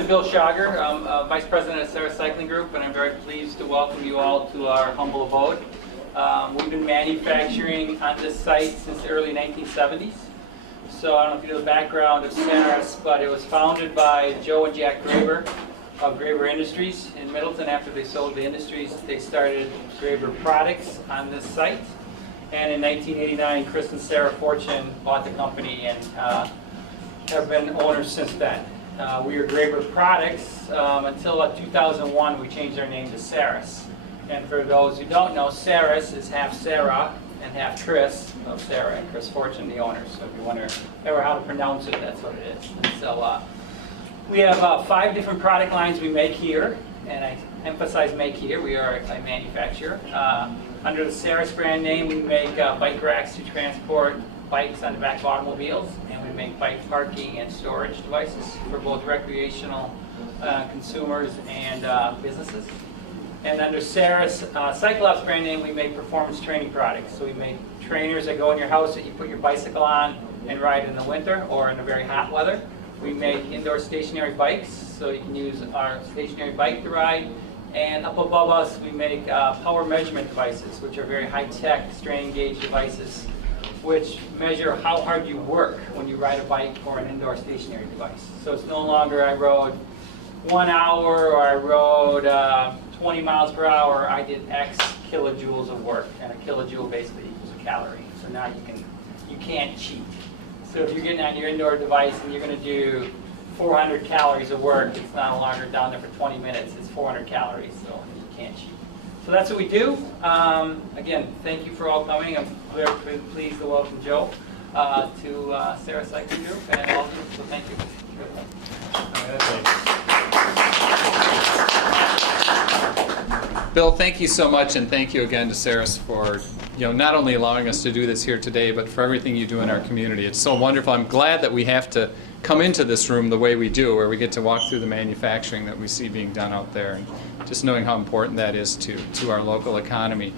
I'm Bill Schager. I'm Vice President of Sarah Cycling Group, and I'm very pleased to welcome you all to our humble abode. We've been manufacturing on this site since the early 1970s. So I don't know if you know the background of Saris, but it was founded by Joe and Jack Graber of Graber Industries in Middleton. After they sold the industries, they started Graber Products on this site. And in 1989, Chris and Sarah Fortune bought the company and have been owners since then. We were Graber Products until 2001. We changed our name to Saris. And for those who don't know, Saris is half Sarah and half Chris of Sarah and Chris Fortune, the owners. So if you wonder ever how to pronounce it, that's what it is. And so we have 5 different product lines we make here, and I emphasize make here. We are a manufacturer. Under the Saris brand name, we make bike racks to transport bikes on the back of automobiles, and we make bike parking and storage devices for both recreational consumers and businesses. And under Saris Cyclops brand name, we make performance training products. So we make trainers that go in your house that you put your bicycle on and ride in the winter or in the very hot weather. We make indoor stationary bikes, so you can use our stationary bike to ride. And up above us, we make power measurement devices, which are very high-tech strain gauge devices, which measure how hard you work when you ride a bike or an indoor stationary device. So it's no longer I rode 1 hour or I rode 20 miles per hour. I did X kilojoules of work, and a kilojoule basically equals a calorie. So now you can't cheat. So if you're getting on your indoor device and you're going to do 400 calories of work, it's no longer down there for 20 minutes, it's 400 calories, so you can't cheat. So that's what we do. Again, thank you for all coming. I'm very pleased to welcome Joe to Sarah Cycling Group and all of you, so thank you. Bill, thank you so much, and thank you again to Saris for not only allowing us to do this here today, but for everything you do in our community. It's so wonderful. I'm glad that we have to come into this room the way we do, where we get to walk through the manufacturing that we see being done out there, and just knowing how important that is to our local economy.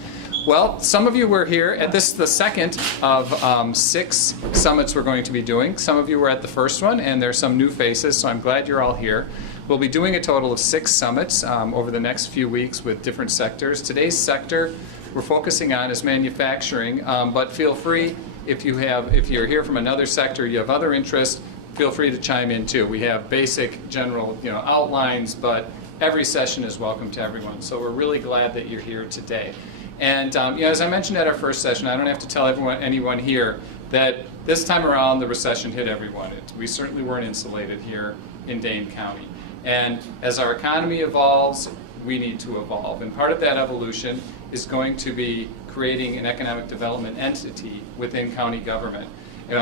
Well, some of you were here at this, the second of 6 summits we're going to be doing. Some of you were at the first one, and there's some new faces, so I'm glad you're all here. We'll be doing a total of 6 summits over the next few weeks with different sectors. Today's sector we're focusing on is manufacturing, but feel free, if you're here from another sector, you have other interests, feel free to chime in too. We have basic general outlines, but every session is welcome to everyone. So we're really glad that you're here today. And as I mentioned at our first session, I don't have to tell anyone here that this time around the recession hit everyone. We certainly weren't insulated here in Dane County. And as our economy evolves, we need to evolve. And part of that evolution is going to be creating an economic development entity within county government,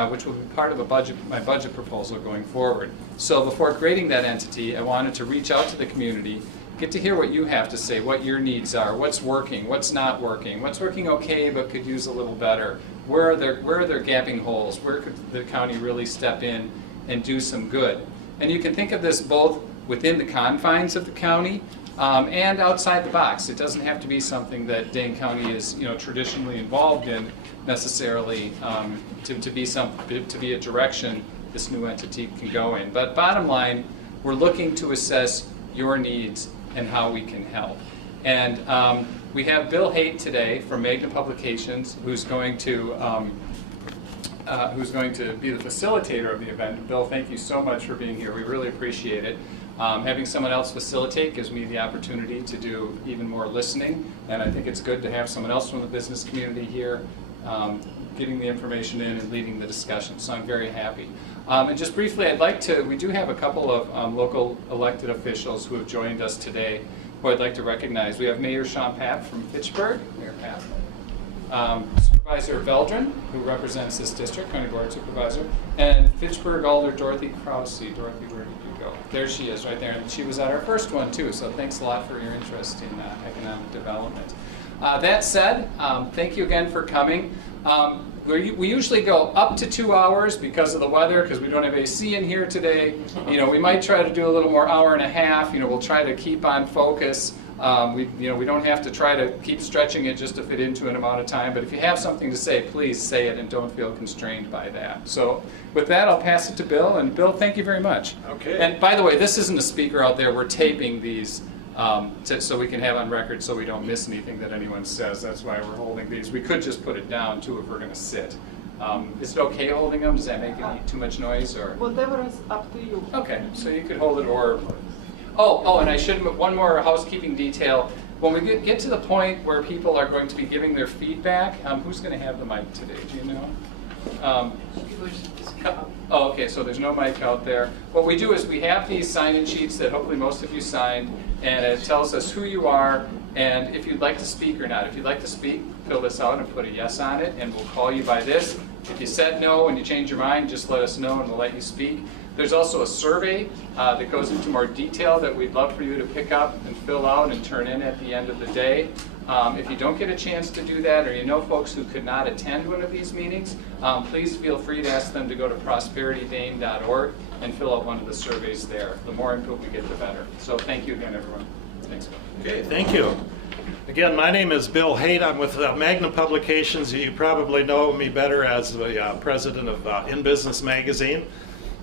which will be part of my budget proposal going forward. So before creating that entity, I wanted to reach out to the community, get to hear what you have to say, what your needs are, what's working, what's not working, what's working okay but could use a little better, where are there gapping holes, where could the county really step in and do some good. And you can think of this both within the confines of the county and outside the box. It doesn't have to be something that Dane County is traditionally involved in necessarily to be a direction this new entity can go in. But bottom line, we're looking to assess your needs and how we can help. And we have Bill Haight today from Magna Publications, who's going to be the facilitator of the event. Bill, thank you so much for being here. We really appreciate it. Having someone else facilitate gives me the opportunity to do even more listening, and I think it's good to have someone else from the business community here getting the information in and leading the discussion, so I'm very happy. And just briefly, we do have a couple of local elected officials who have joined us today who I'd like to recognize. We have Mayor Sean Papp from Fitchburg, Mayor Papp. Supervisor Veldren, who represents this district, County Board Supervisor, and Fitchburg Alder Dorothy Krause. Dorothy, where did you go? There she is, right there. And she was at our first one too, so thanks a lot for your interest in economic development. That said, thank you again for coming. We usually go up to 2 hours because of the weather, because we don't have AC in here today. We might try to do a little more hour and a half. We'll try to keep on focus We don't have to try to keep stretching it just to fit into an amount of time, but if you have something to say, please say it and don't feel constrained by that. So with that, I'll pass it to Bill, and Bill, thank you very much. Okay. And by the way, this isn't a speaker out there. We're taping these so we can have on record so we don't miss anything that anyone says. That's why we're holding these. We could just put it down too if we're going to sit. Is it okay holding them? Does that make any too much noise? Or Whatever is up to you. okay, so you could hold it, or and I should, one more housekeeping detail. When we get to the point where people are going to be giving their feedback, who's going to have the mic today? Do you know? Okay, so there's no mic out there. What we do is we have these sign-in sheets that hopefully most of you signed, and it tells us who you are and if you'd like to speak or not. If you'd like to speak, fill this out and put a yes on it, and we'll call you by this. If you said no and you change your mind, just let us know and we'll let you speak. There's also a survey that goes into more detail that we'd love for you to pick up and fill out and turn in at the end of the day. If you don't get a chance to do that, or you know folks who could not attend one of these meetings, please feel free to ask them to go to prosperitydane.org and fill out one of the surveys there. The more input we get, the better. So thank you again, everyone. Thanks. Okay, thank you. Again, my name is Bill Haight. I'm with Magnum Publications. You probably know me better as the president of In Business Magazine.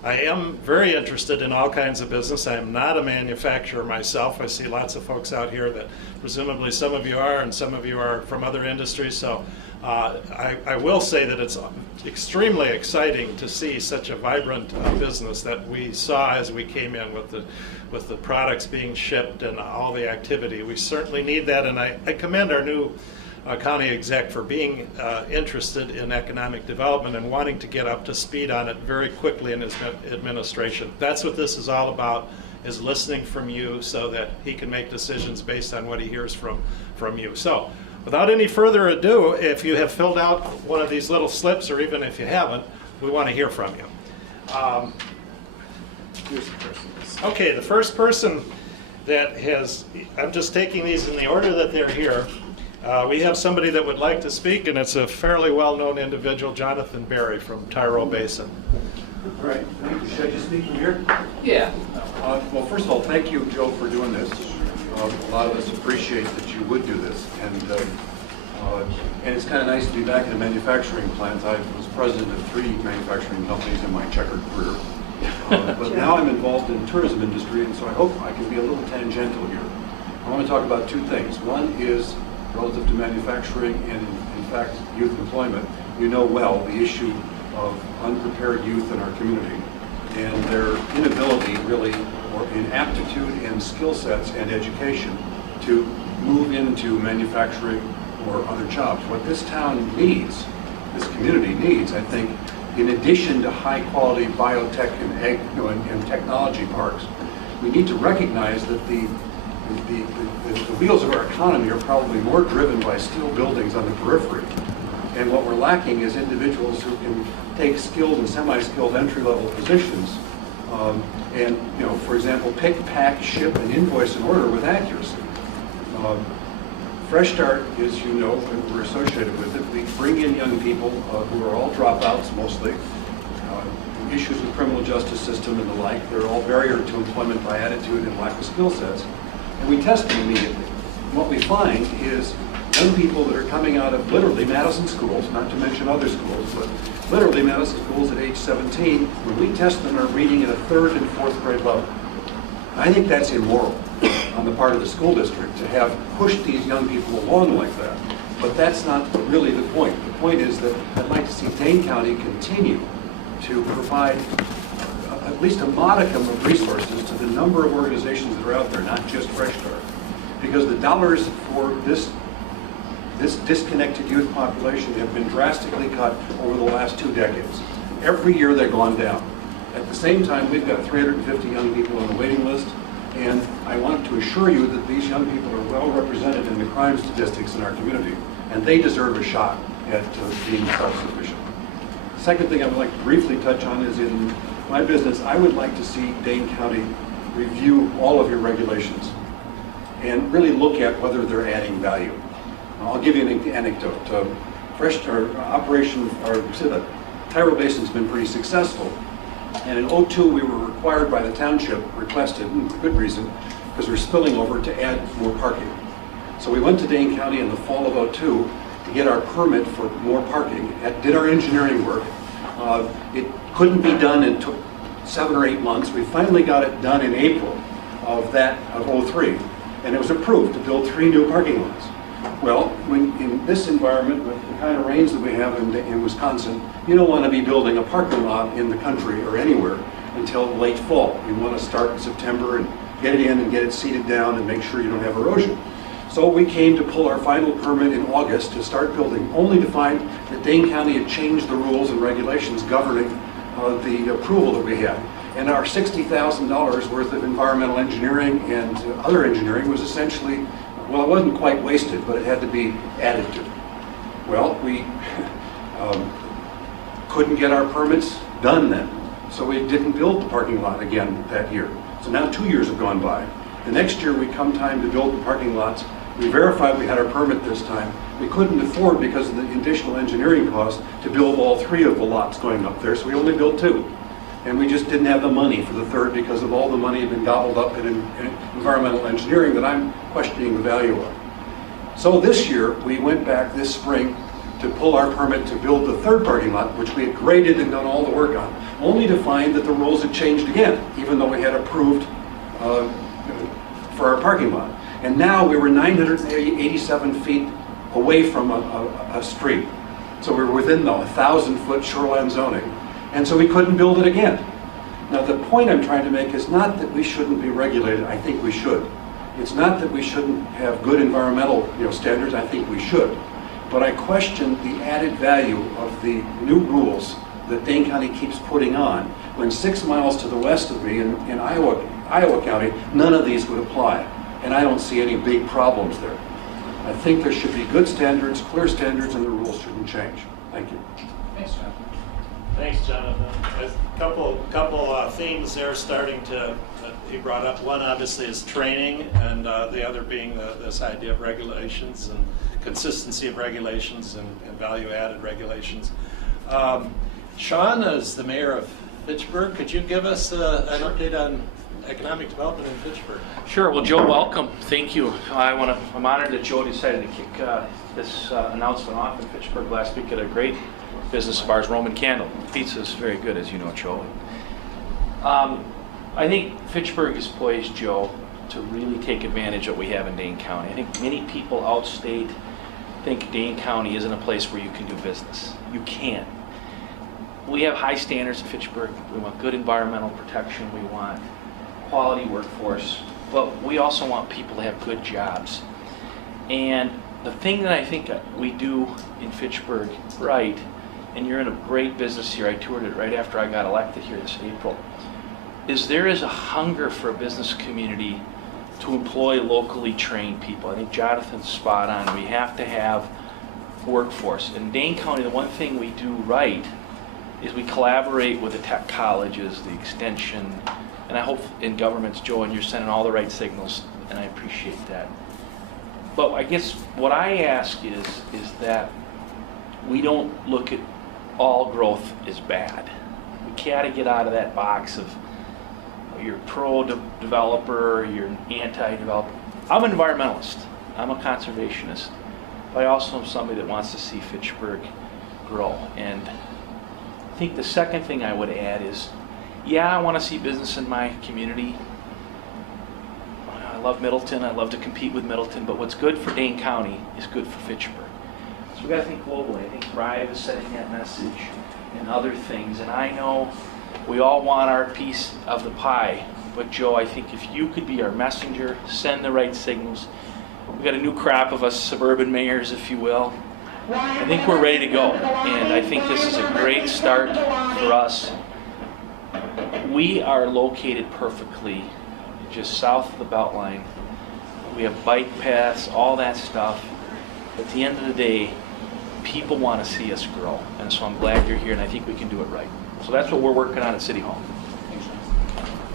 I am very interested in all kinds of business. I am not a manufacturer myself. I see lots of folks out here that presumably some of you are, and some of you are from other industries. So I will say that it's extremely exciting to see such a vibrant business that we saw as we came in with the products being shipped and all the activity. We certainly need that, and I commend our new county exec for being interested in economic development and wanting to get up to speed on it very quickly in his administration. That's what this is all about, is listening from you so that he can make decisions based on what he hears from you. So without any further ado, if you have filled out one of these little slips, or even if you haven't, we want to hear from you. Okay, the first person that has, I'm just taking these in the order that they're here. We have somebody that would like to speak, and it's a fairly well-known individual, Jonathan Berry from Tyrol Basin. All right, thank you. Should I just speak from here? Yeah. Well, first of all, thank you, Joe, for doing this. A lot of us appreciate that you would do this, and it's kind of nice to be back in a manufacturing plant. I was president of 3 manufacturing companies in my checkered career, but now I'm involved in the tourism industry, and so I hope I can be a little tangential here. I want to talk about 2 things. One is relative to manufacturing and, in fact, youth employment. You know well the issue of unprepared youth in our community and their inability, really, or inaptitude and skill sets and education to move into manufacturing or other jobs. What this town needs, this community needs, I think, in addition to high-quality biotech and technology parks, we need to recognize that the wheels of our economy are probably more driven by steel buildings on the periphery. And what we're lacking is individuals who can take skilled and semi-skilled entry-level positions and, for example, pick, pack, ship, and invoice an order with accuracy. Fresh Start is, we're associated with it. We bring in young people who are all dropouts mostly, issues with criminal justice system and the like. They're all barrier to employment by attitude and lack of skill sets. And we test them immediately. And what we find is young people that are coming out of literally Madison schools, not to mention other schools, but literally Madison schools at age 17, when we test them, are reading at a 3rd and 4th grade level. I think that's immoral on the part of the school district to have pushed these young people along like that. But that's not really the point. The point is that I'd like to see Dane County continue to provide at least a modicum of resources to the number of organizations that are out there, not just Fresh Start. Because the dollars for this disconnected youth population have been drastically cut over the last 2 decades. Every year they've gone down. At the same time, we've got 350 young people on the waiting list, and I want to assure you that these young people are well represented in the crime statistics in our community, and they deserve a shot at being self-sufficient. The second thing I would like to briefly touch on is in my business, I would like to see Dane County review all of your regulations and really look at whether they're adding value. I'll give you an anecdote. The Tyrol Basin's been pretty successful. And in '02, we were required by the township, requested, and for good reason, because we're spilling over to add more parking. So we went to Dane County in the fall of '02 to get our permit for more parking, did our engineering work. It couldn't be done, and took 7 or 8 months. We finally got it done in April of '03, and it was approved to build 3 new parking lots. Well, in this environment, with the kind of rains that we have in Wisconsin, you don't want to be building a parking lot in the country or anywhere until late fall. You want to start in September and get it in and get it seeded down and make sure you don't have erosion. So we came to pull our final permit in August to start building, only to find that Dane County had changed the rules and regulations governing the approval that we had. And our $60,000 worth of environmental engineering and other engineering was essentially, well, it wasn't quite wasted, but it had to be added to. Well, we couldn't get our permits done then, so we didn't build the parking lot again that year. So now 2 years have gone by. The next year we come time to build the parking lots. We verified we had our permit this time. We couldn't afford, because of the additional engineering costs, to build all 3 of the lots going up there, so we only built 2. And we just didn't have the money for the 3rd because of all the money had been gobbled up in environmental engineering that I'm questioning the value of. So this year, we went back this spring to pull our permit to build the 3rd parking lot, which we had graded and done all the work on, only to find that the rules had changed again, even though we had approved for our parking lot. And now we were 987 feet away from a street. So we were within the 1,000-foot shoreline zoning. And so we couldn't build it again. Now the point I'm trying to make is not that we shouldn't be regulated. I think we should. It's not that we shouldn't have good environmental standards. I think we should. But I question the added value of the new rules that Dane County keeps putting on, when 6 miles to the west of me in Iowa County, none of these would apply. And I don't see any big problems there. I think there should be good standards, clear standards, and the rules shouldn't change. Thank you. Thanks, John. Thanks, Jonathan. There's a couple themes there starting to be brought up. One obviously is training, and the other being this idea of regulations and consistency of regulations and value-added regulations. Sean, as the mayor of Fitchburg, could you give us an update on economic development in Fitchburg? Sure. Well, Joe, welcome. Thank you. I'm honored that Joe decided to kick this announcement off in Fitchburg last week at a great business of ours, Roman Candle. Pizza is very good, as you know, Joe. I think Fitchburg is poised, Joe, to really take advantage of what we have in Dane County. I think many people outstate think Dane County isn't a place where you can do business. You can. We have high standards in Fitchburg. We want good environmental protection. We want quality workforce, but we also want people to have good jobs. And the thing that I think we do in Fitchburg right, and you're in a great business here, I toured it right after I got elected here this April, is there is a hunger for a business community to employ locally trained people. I think Jonathan's spot on. We have to have workforce. In Dane County, the one thing we do right is we collaborate with the tech colleges, the extension, and I hope in governments, Joe, and you're sending all the right signals, and I appreciate that. But I guess what I ask is that we don't look at all growth as bad. We gotta get out of that box of you're pro-developer, you're anti-developer. I'm an environmentalist. I'm a conservationist. But I also am somebody that wants to see Fitchburg grow. And I think the second thing I would add is, yeah, I want to see business in my community. I love Middleton. I love to compete with Middleton. But what's good for Dane County is good for Fitchburg. So we've got to think globally. I think Thrive is setting that message and other things. And I know we all want our piece of the pie. But Joe, I think if you could be our messenger, send the right signals. We've got a new crop of us suburban mayors, if you will. I think we're ready to go. And I think this is a great start for us. We are located perfectly just south of the Beltline. We have bike paths, all that stuff. At the end of the day, people want to see us grow. And so I'm glad you're here, and I think we can do it right. So that's what we're working on at City Hall.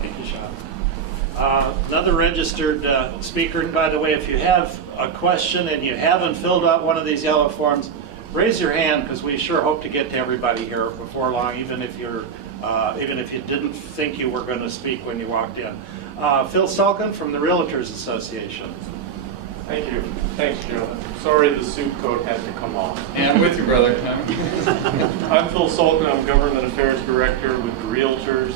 Thank you, Sean. Another registered speaker, and by the way, if you have a question and you haven't filled out one of these yellow forms, raise your hand because we sure hope to get to everybody here before long, even if you didn't think you were going to speak when you walked in. Phil Sulkin from the Realtors Association. Thank you. Thanks, Joe. Sorry the suit coat had to come off. And I'm with you, brother. I'm Phil Sulkin. I'm Government Affairs Director with the Realtors,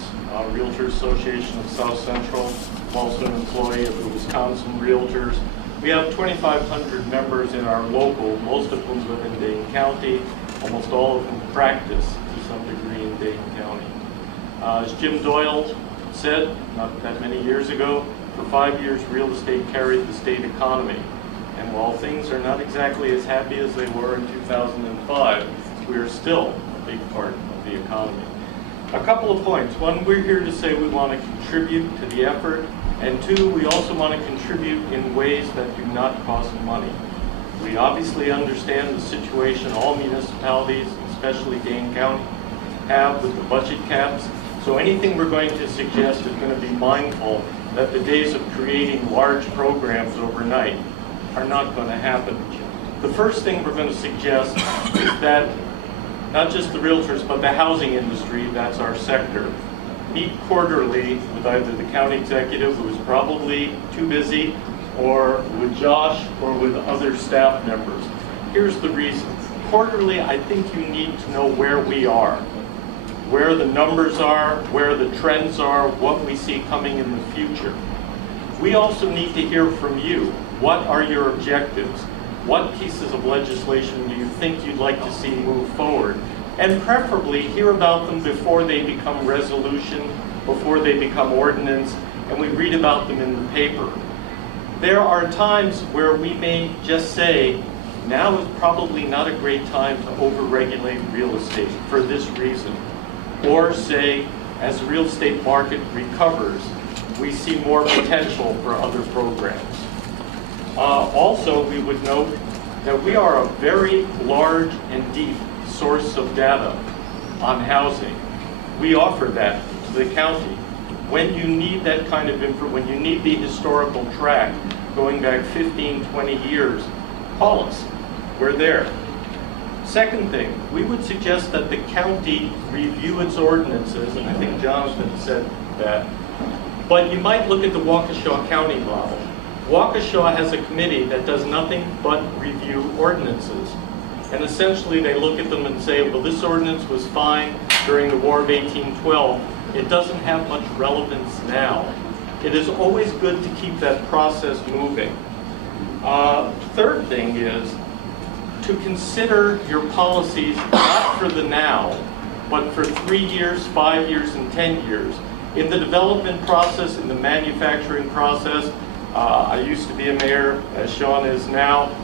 Realtors Association of South Central. I'm also an employee of the Wisconsin Realtors. We have 2,500 members in our local, most of them live in Dane County, almost all of them practice to some degree in Dane County. As Jim Doyle said not that many years ago, for 5 years real estate carried the state economy. And while things are not exactly as happy as they were in 2005, we are still a big part of the economy. A couple of points. One, we're here to say we want to contribute to the effort. And two, we also want to contribute in ways that do not cost money. We obviously understand the situation all municipalities, especially Dane County, have with the budget caps. So anything we're going to suggest is going to be mindful that the days of creating large programs overnight are not going to happen. The first thing we're going to suggest is that not just the realtors, but the housing industry, that's our sector, meet quarterly with either the county executive, who is probably too busy, or with Josh, or with other staff members. Here's the reason. Quarterly, I think you need to know where we are, where the numbers are, where the trends are, what we see coming in the future. We also need to hear from you. What are your objectives? What pieces of legislation do you think you'd like to see move forward? And preferably hear about them before they become resolution, before they become ordinance, and we read about them in the paper. There are times where we may just say, now is probably not a great time to over-regulate real estate for this reason. Or say, as the real estate market recovers, we see more potential for other programs. Also, we would note that we are a very large and deep source of data on housing. We offer that to the county. When you need that kind of info, when you need the historical track going back 15, 20 years, call us. We're there. Second thing, we would suggest that the county review its ordinances, and I think Jonathan said that, but you might look at the Waukesha County model. Waukesha has a committee that does nothing but review ordinances. And essentially they look at them and say, well, this ordinance was fine during the War of 1812. It doesn't have much relevance now. It is always good to keep that process moving. Third thing is to consider your policies not for the now, but for 3 years, 5 years, and 10 years. In the development process, in the manufacturing process, I used to be a mayor, as Sean is now.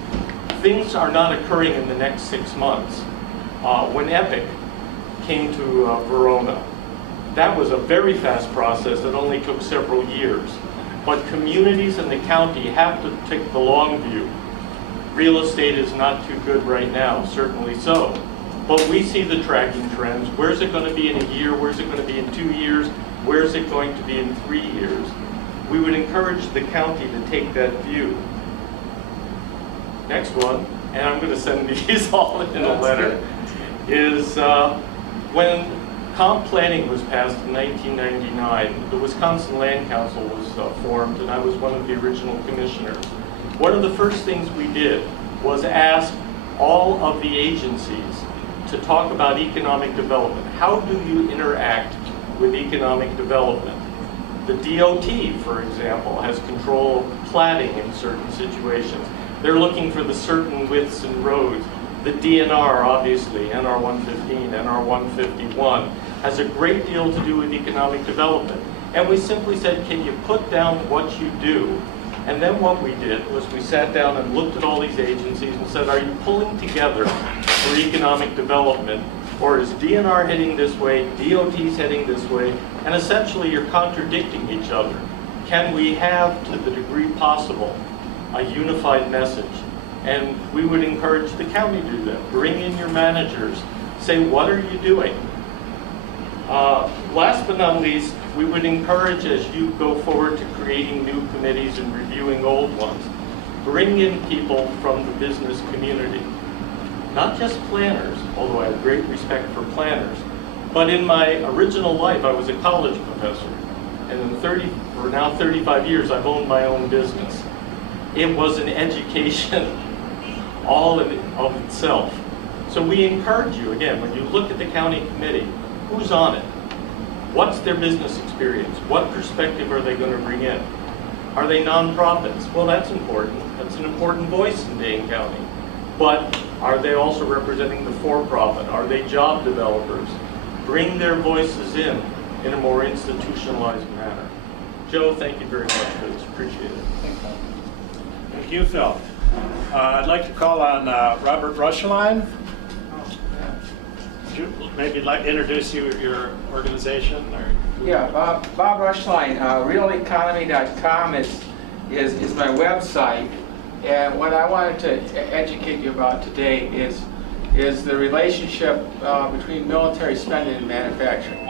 Things are not occurring in the next 6 months. When Epic came to Verona, that was a very fast process that only took several years. But communities in the county have to take the long view. Real estate is not too good right now, certainly so. But we see the tracking trends. Where's it going to be in a year? Where's it going to be in 2 years? Where's it going to be in 3 years? We would encourage the county to take that view. Next one, and I'm going to send these all in a letter, is when comp planning was passed in 1999, the Wisconsin Land Council was formed, and I was one of the original commissioners. One of the first things we did was ask all of the agencies to talk about economic development. How do you interact with economic development? The DOT, for example, has control of platting in certain situations. They're looking for the certain widths in roads. The DNR, obviously, NR 115, NR 151, has a great deal to do with economic development. And we simply said, can you put down what you do? And then what we did was we sat down and looked at all these agencies and said, are you pulling together for economic development? Or is DNR heading this way, DOT's heading this way, and essentially you're contradicting each other. Can we have, to the degree possible, a unified message? And we would encourage the county to do that. Bring in your managers. Say, what are you doing? Last but not least, we would encourage, as you go forward to creating new committees and reviewing old ones, bring in people from the business community. not just planners, although I have great respect for planners, but in my original life, I was a college professor. And for now 35 years, I've owned my own business. It was an education all in of itself. So we encourage you, again, when you look at the county committee, who's on it? What's their business experience? What perspective are they going to bring in? Are they nonprofits? Well, that's important. That's an important voice in Dane County. But are they also representing the for-profit? Are they job developers? Bring their voices in a more institutionalized manner. Joe, thank you very much for this. Appreciate it. Thank you, Phil. I'd like to call on Robert Rushline. Would you maybe like to introduce your organization? Or? Yeah, Bob Rushline, realeconomy.com is my website, and what I wanted to educate you about today is the relationship between military spending and manufacturing,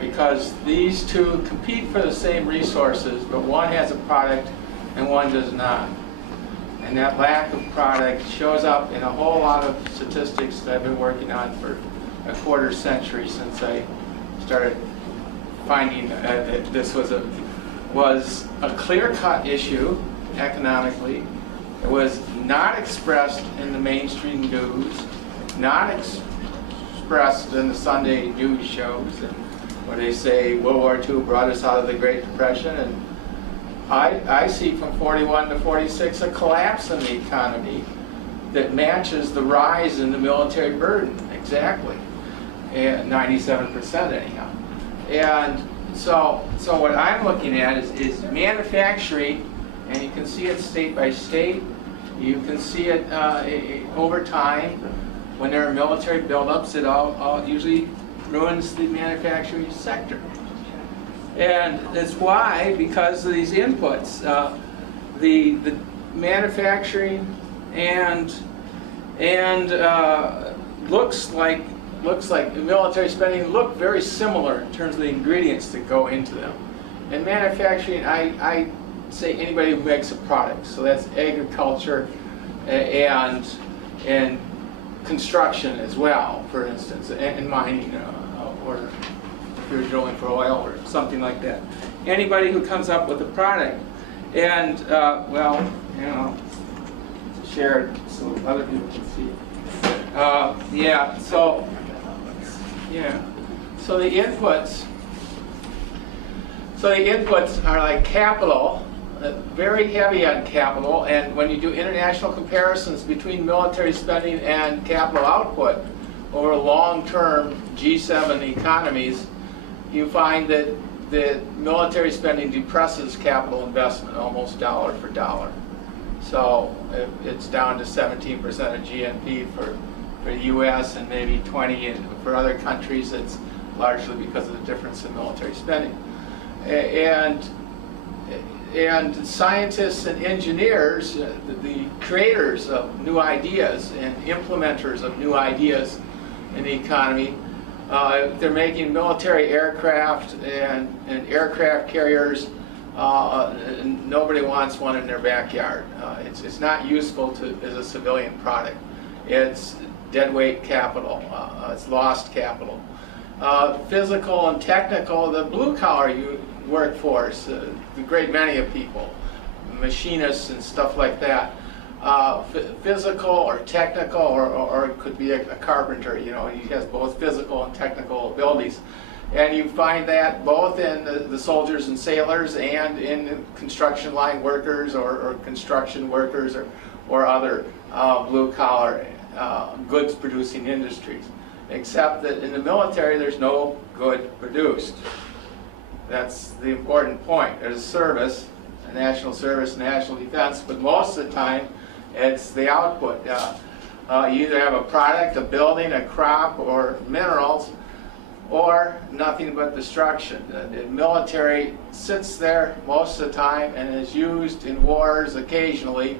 because these two compete for the same resources, but one has a product and one does not. And that lack of product shows up in a whole lot of statistics that I've been working on for a quarter century since I started finding that this was a clear-cut issue economically. It was not expressed in the mainstream news, not expressed in the Sunday news shows, and where they say World War II brought us out of the Great Depression. And I see from 41 to 46 a collapse in the economy that matches the rise in the military burden, exactly, and 97% anyhow. And so what I'm looking at is manufacturing, and you can see it state by state. You can see it over time. When there are military buildups, it all usually ruins the manufacturing sector. And it's why, because of these inputs, the manufacturing and looks like the military spending look very similar in terms of the ingredients that go into them. And manufacturing, I say anybody who makes a product. So that's agriculture and construction as well, for instance, and mining, or if you're drilling for oil or something like that. Anybody who comes up with a product, and well, you know, share it so other people can see. Yeah. So the inputs. So the inputs are like capital, very heavy on capital, and when you do international comparisons between military spending and capital output over long-term G7 economies, you find that the military spending depresses capital investment almost dollar for dollar. So it's down to 17% of GNP for the U.S. and maybe 20% for other countries. It's largely because of the difference in military spending. And scientists and engineers, the creators of new ideas and implementers of new ideas in the economy, they're making military aircraft and aircraft carriers. Nobody wants one in their backyard. It's not useful as a civilian product. It's deadweight capital. It's lost capital. Physical and technical, the blue-collar workforce, the great many of people, machinists and stuff like that. Physical or technical, or it could be a carpenter. You know, he has both physical and technical abilities. And you find that both in the soldiers and sailors and in construction line workers or construction workers or other blue-collar goods-producing industries. Except that in the military, there's no good produced. That's the important point. There's a service, a national service, national defense, but most of the time, it's the output. You either have a product, a building, a crop, or minerals, or nothing but destruction. The military sits there most of the time and is used in wars occasionally,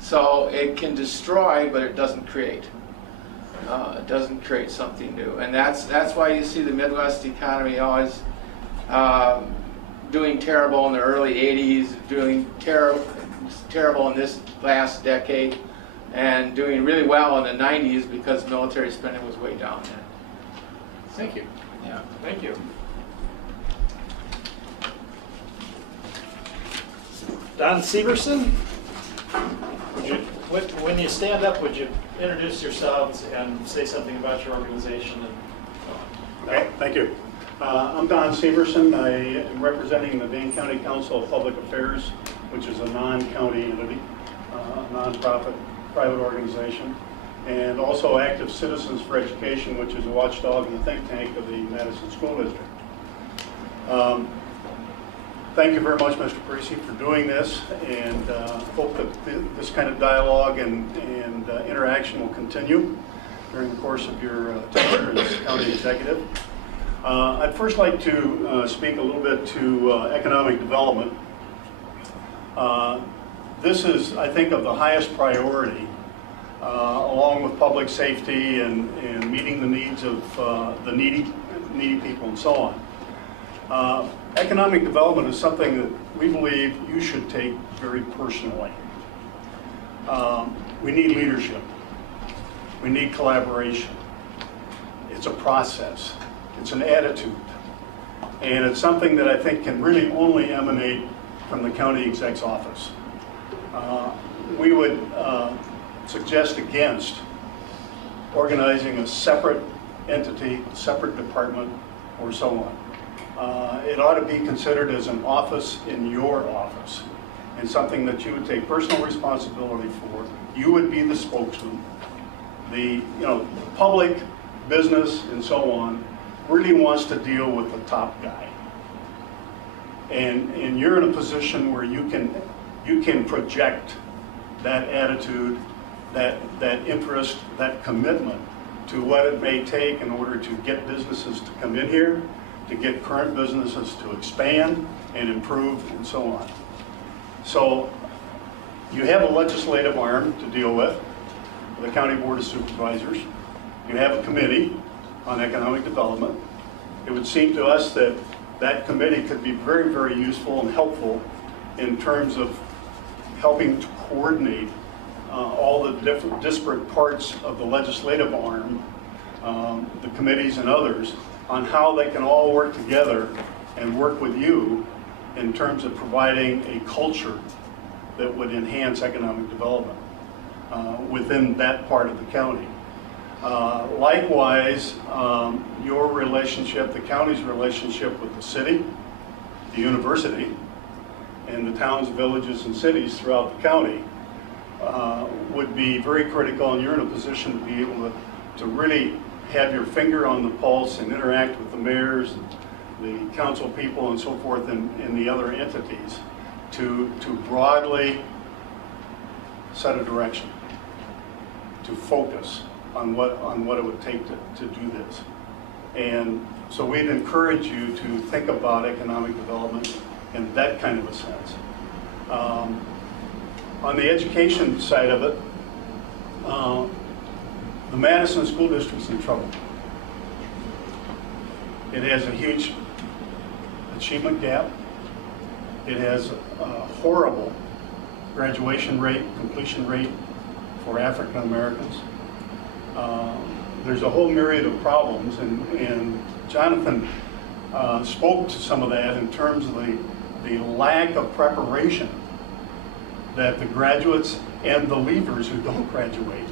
so it can destroy, but it doesn't create. It doesn't create something new, and that's why you see the Midwest economy always doing terrible in the early '80s, doing terrible in this last decade. and doing really well in the 90s because military spending was way down then. Thank you. Yeah. Thank you. Don Severson, when you stand up, would you introduce yourselves and say something about your organization? Okay, thank you. I'm Don Severson. I am representing the Dane County Council of Public Affairs, which is a non-county entity, a nonprofit private organization, and also Active Citizens for Education, which is a watchdog and a think tank of the Madison School District. Thank you very much, Mr. Parisi, for doing this, and hope that this kind of dialogue and interaction will continue during the course of your tenure as county executive. I'd first like to speak a little bit to economic development. This is, I think, of the highest priority, along with public safety and meeting the needs of the needy people and so on. Economic development is something that we believe you should take very personally. We need leadership. We need collaboration. It's a process. It's an attitude. And it's something that I think can really only emanate from the county exec's office. We would suggest against organizing a separate entity, a separate department, or so on. It ought to be considered as an office in your office, and something that you would take personal responsibility for. You would be the spokesman. The public, business, and so on really wants to deal with the top guy, and you're in a position where you can project that attitude, that interest, that commitment to what it may take in order to get businesses to come in here, to get current businesses to expand and improve, and so on. So you have a legislative arm to deal with, the County Board of Supervisors. You have a committee on economic development. It would seem to us that that committee could be very, very useful and helpful in terms of helping to coordinate all the different disparate parts of the legislative arm, the committees and others, on how they can all work together and work with you in terms of providing a culture that would enhance economic development within that part of the county. Likewise, your relationship, the county's relationship with the city, the university, and the towns, villages, and cities throughout the county would be very critical, and you're in a position to be able to really have your finger on the pulse and interact with the mayors, the council people, and so forth, and the other entities to broadly set a direction, to focus on what it would take to do this. And so we'd encourage you to think about economic development in that kind of a sense. On the education side of it, the Madison School District's in trouble. It has a huge achievement gap. It has a horrible graduation rate, completion rate for African Americans. There's a whole myriad of problems, and Jonathan spoke to some of that in terms of the lack of preparation that the graduates and the leavers who don't graduate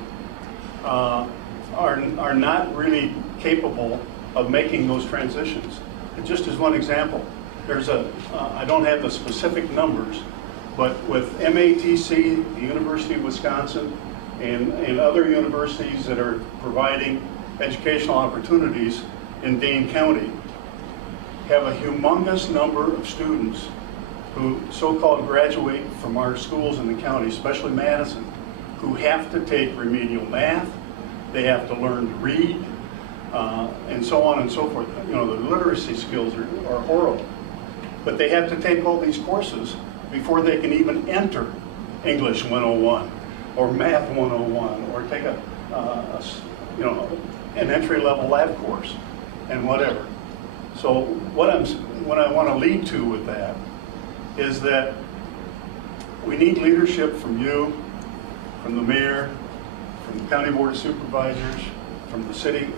are not really capable of making those transitions. And just as one example, there's I don't have the specific numbers, but with MATC, the University of Wisconsin, and other universities that are providing educational opportunities in Dane County, have a humongous number of students who so-called graduate from our schools in the county, especially Madison, who have to take remedial math, they have to learn to read, and so on and so forth. The literacy skills are horrible. But they have to take all these courses before they can even enter English 101 or Math 101 or take an entry-level lab course and whatever. So what I want to lead to with that is that we need leadership from you, from the mayor, from the County Board of Supervisors, from the City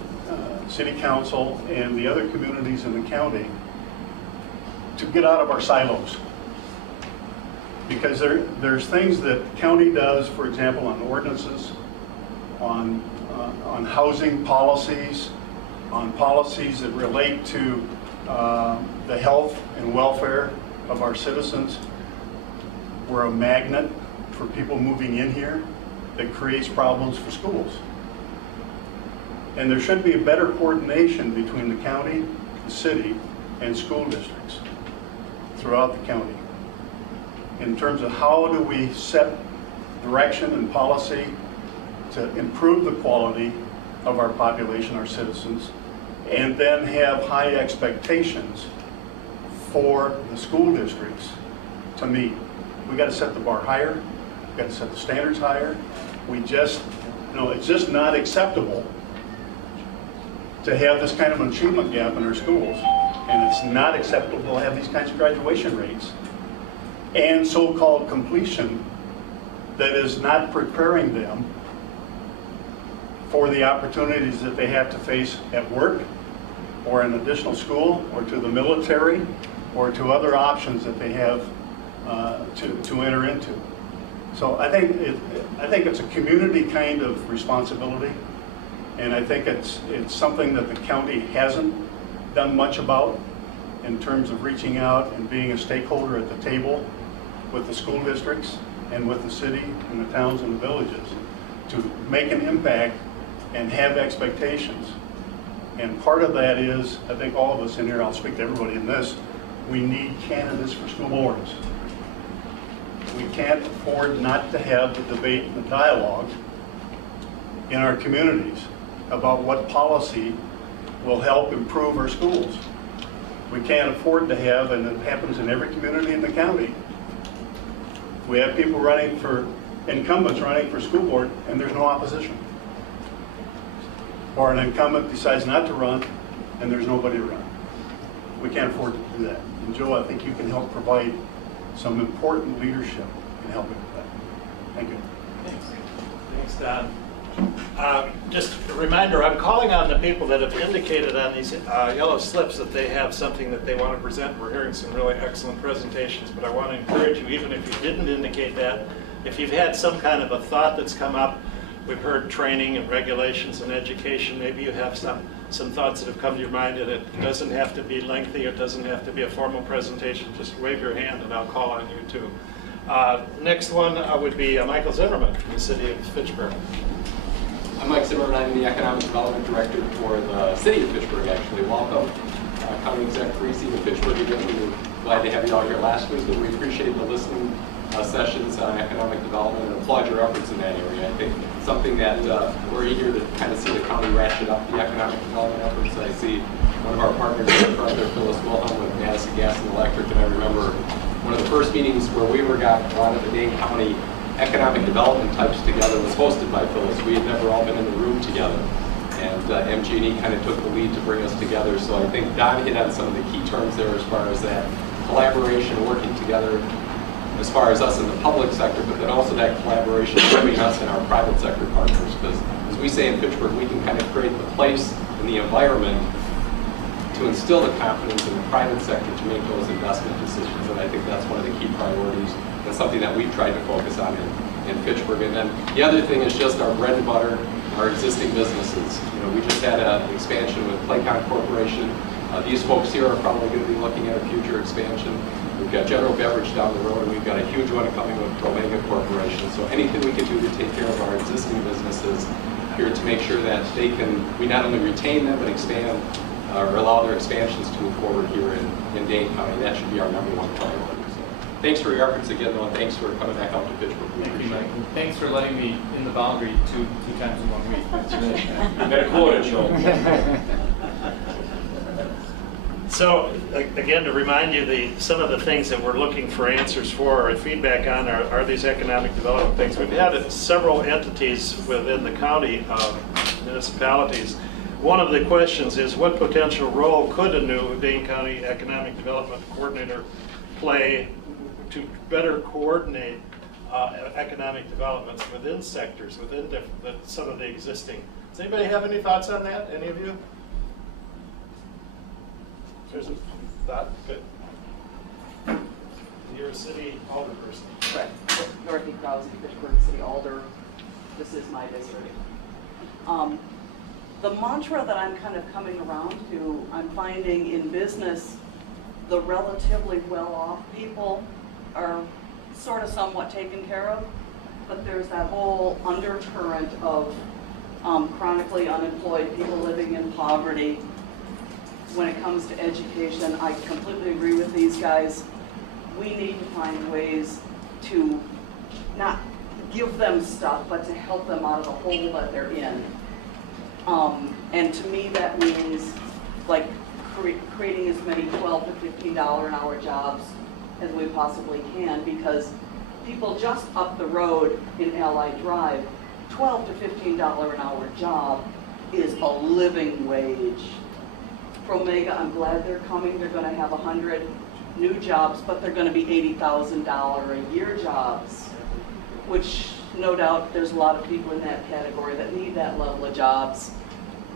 Council, and the other communities in the county to get out of our silos. Because there's things that county does, for example, on ordinances, on housing policies, on policies that relate to the health and welfare of our citizens. We're a magnet for people moving in here that creates problems for schools. And there should be a better coordination between the county, the city, and school districts throughout the county in terms of how do we set direction and policy to improve the quality of our population, our citizens, and then have high expectations for the school districts to meet. We got to set the bar higher. We got to set the standards higher. We just, it's just not acceptable to have this kind of an achievement gap in our schools, and it's not acceptable to have these kinds of graduation rates and so-called completion that is not preparing them for the opportunities that they have to face at work or in additional school or to the military or to other options that they have to enter into. So I think it's a community kind of responsibility, and I think it's something that the county hasn't done much about in terms of reaching out and being a stakeholder at the table with the school districts and with the city and the towns and the villages to make an impact and have expectations. And part of that is, I think all of us in here, I'll speak to everybody in this, we need candidates for school boards. We can't afford not to have the debate and the dialogue in our communities about what policy will help improve our schools. We can't afford to have, and it happens in every community in the county, we have people running for, incumbents running for school board, and there's no opposition. Or an incumbent decides not to run, and there's nobody to run. We can't afford to do that. And Joe, I think you can help provide some important leadership in helping with that. Thank you. Thanks, Don. Just a reminder, I'm calling on the people that have indicated on these yellow slips that they have something that they want to present. We're hearing some really excellent presentations, but I want to encourage you, even if you didn't indicate that, if you've had some kind of a thought that's come up, we've heard training and regulations and education, maybe you have some thoughts that have come to your mind, and it doesn't have to be lengthy, it doesn't have to be a formal presentation, just wave your hand and I'll call on you too. Next one would be Michael Zimmerman from the city of Fitchburg. I'm Mike Zimmerman. I'm the Economic Development Director for the City of Fitchburg, actually. Welcome, County Exec Parisi to Fitchburg again. We were glad to have you all here last week, and we appreciate the listening sessions on economic development and applaud your efforts in that area. I think something that we're eager to kind of see the county ratchet up the economic development efforts. I see one of our partners in front there, Phyllis Wilhelm with Madison Gas and Electric, and I remember one of the first meetings where we got a lot of the Dane County economic development types together was hosted by Phyllis. We had never all been in the room together. And MG&E kind of took the lead to bring us together. So I think Don hit on some of the key terms there as far as that collaboration, working together as far as us in the public sector, but then also that collaboration between us and our private sector partners. Because as we say in Fitchburg, we can kind of create the place and the environment to instill the confidence in the private sector to make those investment decisions. And I think that's one of the key priorities. That's something that we've tried to focus on in Fitchburg. And then the other thing is just our bread and butter, our existing businesses. You know, we just had an expansion with Playcon Corporation. These folks here are probably going to be looking at a future expansion. We've got General Beverage down the road, and we've got a huge one coming with Omega Corporation. So anything we can do to take care of our existing businesses here to make sure that we not only retain them, but expand or allow their expansions to move forward here in Dane County. That should be our number one priority. So thanks for your efforts again, though, and thanks for coming back out to Fitchburg. We appreciate it. Thanks for letting me in the boundary two times in 1 week. You got a quota, Joe. So again, to remind you, some of the things that we're looking for answers for or feedback on are these economic development things. We've had several entities within the county, municipalities. One of the questions is, what potential role could a new Dane County Economic Development Coordinator play to better coordinate economic developments within sectors, within some of the existing. Does anybody have any thoughts on that? Any of you? There's a thought? Good. You're a city alderperson. Correct. Dorothy Krause, Fitchburg City Alder. This is my district. The mantra that I'm kind of coming around to, I'm finding in business, the relatively well-off people are sort of somewhat taken care of, but there's that whole undercurrent of chronically unemployed people living in poverty. When it comes to education, I completely agree with these guys. We need to find ways to not give them stuff, but to help them out of the hole that they're in. And to me, that means like creating as many $12 to $15 an hour jobs as we possibly can, because people just up the road in Ally Drive, $12 to $15 an hour job is a living wage. Promega, I'm glad they're coming. They're going to have 100 new jobs, but they're going to be $80,000 a year jobs, which no doubt there's a lot of people in that category that need that level of jobs.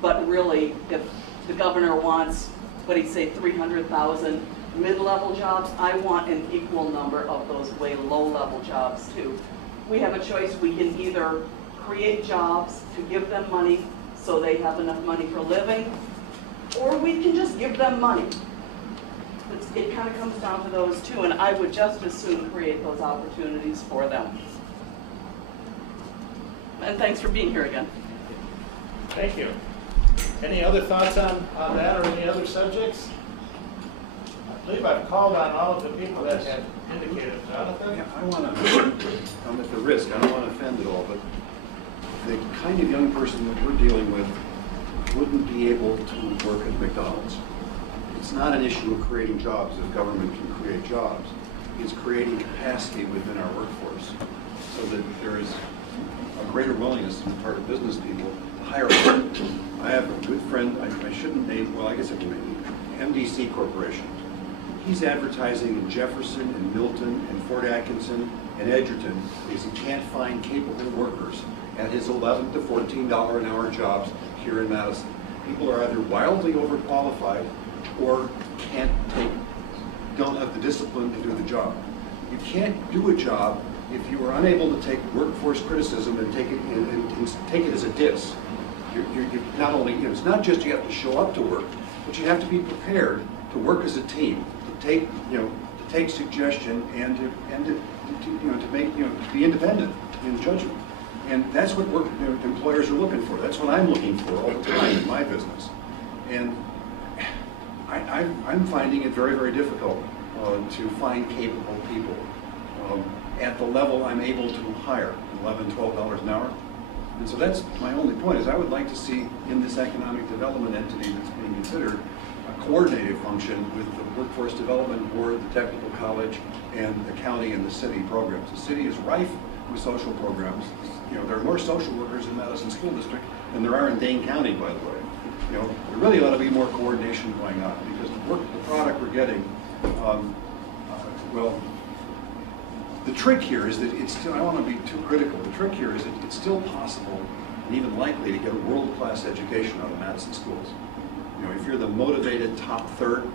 But really, if the governor wants, what he'd say, 300,000 mid-level jobs, I want an equal number of those way low-level jobs too. We have a choice. We can either create jobs to give them money so they have enough money for living, or we can just give them money. It kind of comes down to those two, and I would just as soon create those opportunities for them. And thanks for being here again. Thank you. Any other thoughts on that or any other subjects? I believe I've called on all of the people that have indicated. Jonathan? Yeah, I want to, I'm at the risk, I don't want to offend at all, but the kind of young person that we're dealing with wouldn't be able to work at McDonald's. It's not an issue of creating jobs if government can create jobs. It's creating capacity within our workforce so that there is a greater willingness on the part of business people to hire them. I have a good friend, I shouldn't name, well I guess I can name, MDC Corporation. He's advertising in Jefferson and Milton and Fort Atkinson and Edgerton because he can't find capable workers at his $11 to $14 an hour jobs here in Madison. People are either wildly overqualified or don't have the discipline to do the job. You can't do a job if you are unable to take workforce criticism and take it as a diss. You're not only, it's not just you have to show up to work, but you have to be prepared to work as a team, to take suggestion and to be independent in judgment. And that's what employers are looking for. That's what I'm looking for all the time in my business. And I'm finding it very, very difficult to find capable people at the level I'm able to hire, $11, $12 an hour. And so that's my only point, is I would like to see in this economic development entity that's being considered a coordinated function with the Workforce Development Board, the Technical College, and the county and the city programs. The city is rife with social programs. There are more social workers in Madison School District than there are in Dane County, by the way. There really ought to be more coordination going on, because the product we're getting, well, the trick here is that it's still, I don't want to be too critical, the trick here is that it's still possible and even likely to get a world-class education out of Madison schools. If you're the motivated top third,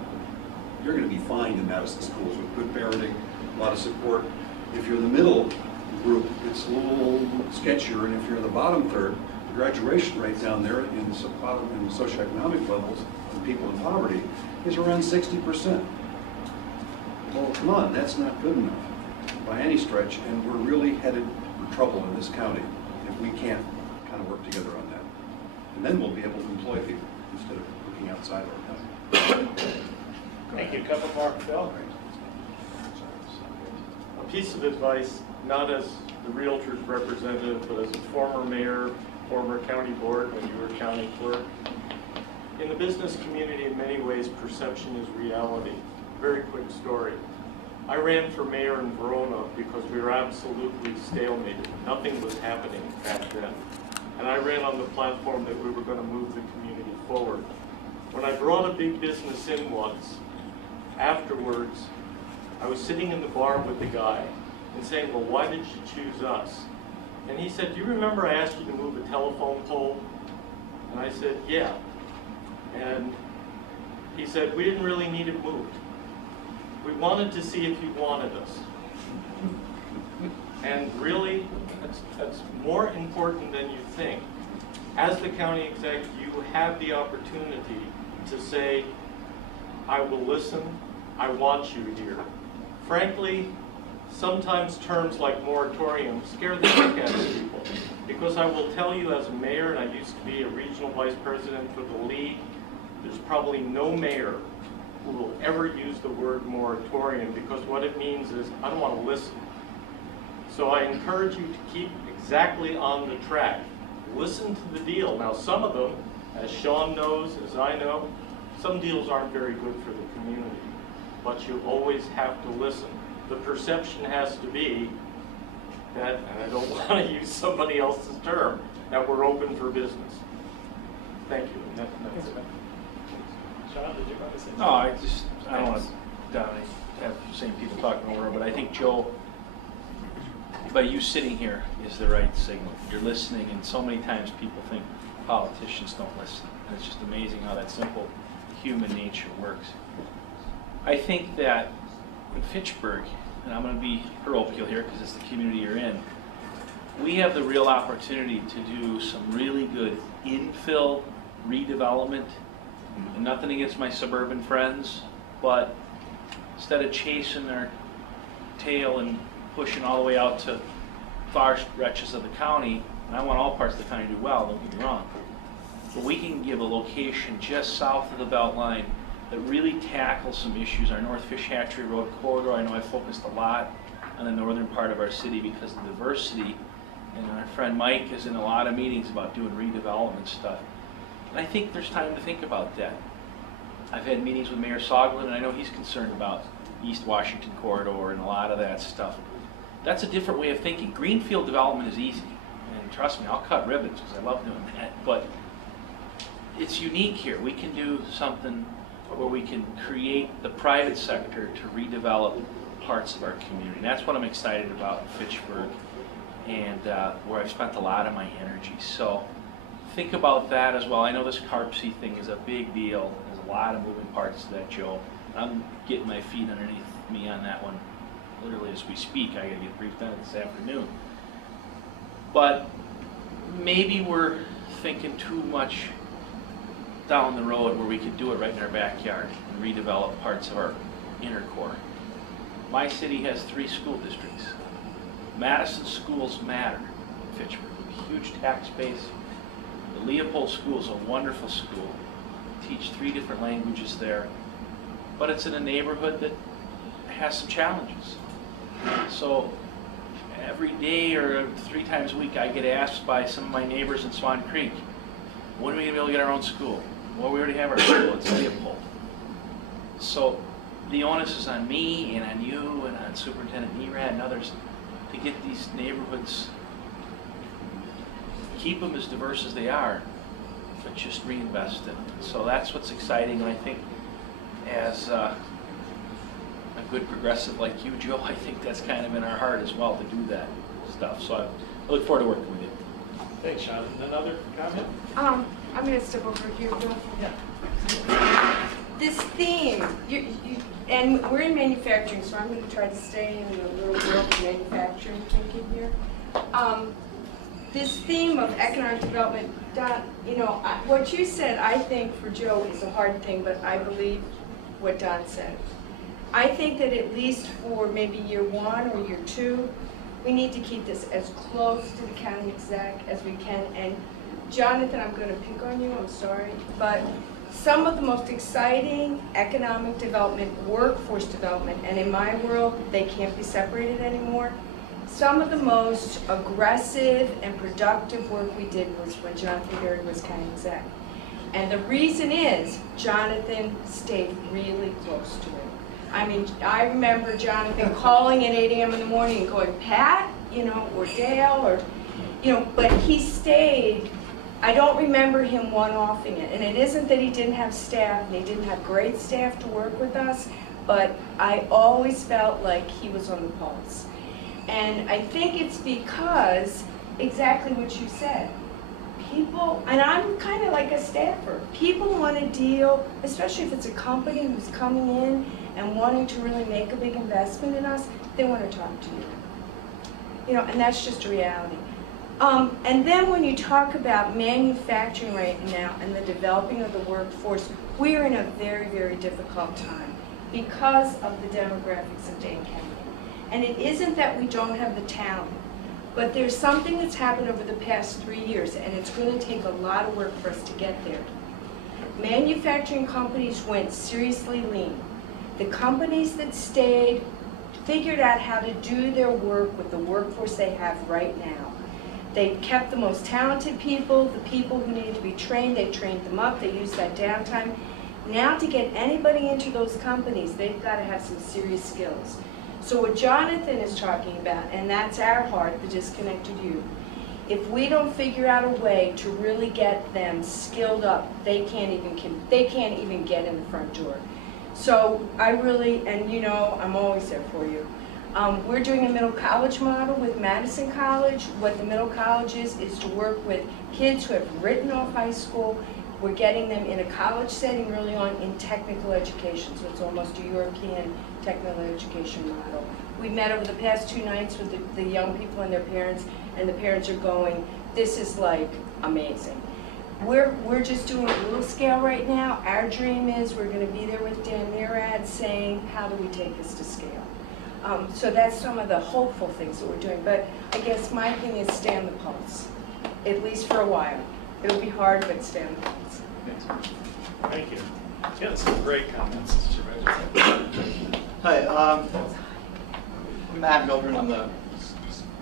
you're going to be fine in Madison schools with good parenting, a lot of support. If you're the middle group, it's a little sketchier, and if you're in the bottom third, the graduation rate down there in the socioeconomic levels of people in poverty is around 60%. Well, come on, that's not good enough by any stretch, and we're really headed for trouble in this county if we can't kind of work together on that. And then we'll be able to employ people instead of looking outside our county. Thank you. A couple more, Phil. A piece of advice, not as the Realtors representative, but as a former mayor, former county board when you were county clerk. In the business community, in many ways, perception is reality. Very quick story. I ran for mayor in Verona because we were absolutely stalemated. Nothing was happening back then. And I ran on the platform that we were going to move the community forward. When I brought a big business in once, afterwards, I was sitting in the bar with the guy, and saying, well, why did you choose us? And he said, do you remember I asked you to move a telephone pole? And I said, yeah. And he said, we didn't really need it moved. We wanted to see if you wanted us. And really, that's more important than you think. As the county exec, you have the opportunity to say, I will listen, I want you here. Frankly, sometimes terms like moratorium scare the heck out of people. Because I will tell you, as a mayor, and I used to be a regional vice president for the league, there's probably no mayor who will ever use the word moratorium, because what it means is, I don't want to listen. So I encourage you to keep exactly on the track. Listen to the deal. Now, some of them, as Sean knows, as I know, some deals aren't very good for the community, but you always have to listen. The perception has to be that, and I don't want to use somebody else's term, that we're open for business. Thank you. That's it. Sean, did you want to say something? No, I don't want to dominate, have the same people talking over, but I think Joe, by you sitting here is the right signal. You're listening, and so many times people think politicians don't listen. And it's just amazing how that simple human nature works. I think that in Fitchburg, and I'm going to be parochial here because it's the community you're in, we have the real opportunity to do some really good infill redevelopment. And nothing against my suburban friends, but instead of chasing their tail and pushing all the way out to far stretches of the county, and I want all parts of the county to do well, don't get me wrong, but we can give a location just south of the Beltline that really tackles some issues. Our North Fish Hatchery Road corridor, I know I focused a lot on the northern part of our city because of diversity, and our friend Mike is in a lot of meetings about doing redevelopment stuff. And I think there's time to think about that. I've had meetings with Mayor Soglin, and I know he's concerned about East Washington corridor and a lot of that stuff. That's a different way of thinking. Greenfield development is easy, and trust me, I'll cut ribbons because I love doing that, but it's unique here. We can do something where we can create the private sector to redevelop parts of our community. And that's what I'm excited about in Fitchburg, and where I've spent a lot of my energy. So think about that as well. I know this CARPC thing is a big deal. There's a lot of moving parts to that, Joe. I'm getting my feet underneath me on that one literally as we speak. I gotta get briefed on it this afternoon. But maybe we're thinking too much down the road where we could do it right in our backyard and redevelop parts of our inner core. My city has 3 school districts. Madison schools matter in Fitchburg. Huge tax base. The Leopold School is a wonderful school. Teach 3 different languages there. But it's in a neighborhood that has some challenges. So every day or 3 times a week I get asked by some of my neighbors in Swan Creek, when are we going to be able to get our own school? Well, we already have our school, it's Leopold. So the onus is on me and on you and on Superintendent Nerad and others to get these neighborhoods, keep them as diverse as they are, but just reinvest in them. So that's what's exciting, and I think as a good progressive like you, Joe, I think that's kind of in our heart as well to do that stuff. So I look forward to working with you. Thanks, Sean. Another comment? I'm going to step over here, Bill. Yeah. This theme, and we're in manufacturing, so I'm going to try to stay in the little world of manufacturing thinking here. This theme of economic development, Don, what you said, I think for Joe is a hard thing, but I believe what Don said. I think that at least for maybe year 1 or year 2, we need to keep this as close to the county exec as we can. And Jonathan, I'm going to pick on you, I'm sorry, but some of the most exciting economic development, workforce development, and in my world, they can't be separated anymore. Some of the most aggressive and productive work we did was when Jonathan Berry was county exec. And the reason is Jonathan stayed really close to it. I mean, I remember Jonathan calling at 8 a.m. in the morning and going, Pat, or Dale, but he stayed. I don't remember him one-offing it. And it isn't that he didn't have staff, and he didn't have great staff to work with us, but I always felt like he was on the pulse. And I think it's because, exactly what you said, people, and I'm kind of like a staffer, people want to deal, especially if it's a company who's coming in and wanting to really make a big investment in us, they want to talk to you. You know, and that's just a reality. And then when you talk about manufacturing right now and the developing of the workforce, we are in a very, very difficult time because of the demographics of Dane County. And it isn't that we don't have the talent, but there's something that's happened over the past 3 years, and it's going to take a lot of work for us to get there. Manufacturing companies went seriously lean. The companies that stayed figured out how to do their work with the workforce they have right now. They kept the most talented people, the people who needed to be trained, they trained them up, they used that downtime. Now to get anybody into those companies, they've got to have some serious skills. So what Jonathan is talking about, and that's our heart, the disconnected youth, if we don't figure out a way to really get them skilled up, they can't even get in the front door. So I really, and you know, I'm always there for you. We're doing a middle college model with Madison College. What the middle college is to work with kids who have written off high school. We're getting them in a college setting early on in technical education, so it's almost a European technical education model. We met over the past 2 nights with the young people and their parents, and the parents are going, this is like amazing. We're just doing a little scale right now. Our dream is we're going to be there with Dan Murad saying, how do we take this to scale? So that's some of the hopeful things that we're doing. But I guess my thing is stay on the pulse, at least for a while. It'll be hard, but stay on the pulse. Thank you. Yeah, some great comments. Hi, I'm Matt Mildren. I'm the,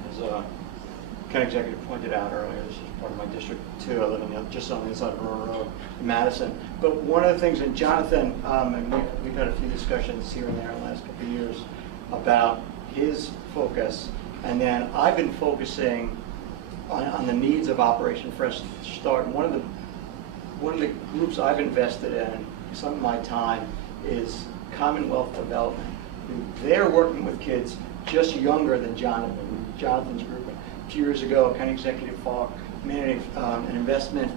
as county executive pointed out earlier, this is part of my district too. I live just on the other side of Rural Road in Madison. But one of the things, and Jonathan, and we've had a few discussions here and there in the last couple of years about his focus, and then I've been focusing on the needs of Operation Fresh Start. One of the groups I've invested in some of my time is Commonwealth Development. They're working with kids just younger than Jonathan's group. A few years ago, County Executive Falk made an investment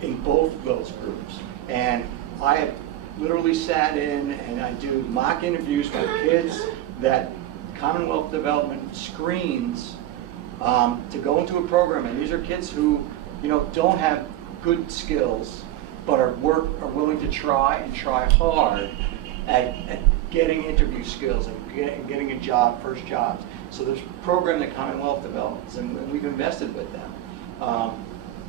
in both of those groups. And I have literally sat in and I do mock interviews with kids that Commonwealth Development screens to go into a program. And these are kids who, you know, don't have good skills, but are willing to try hard at getting interview skills and getting a job, first jobs. So there's a program that Commonwealth develops, and we've invested with them.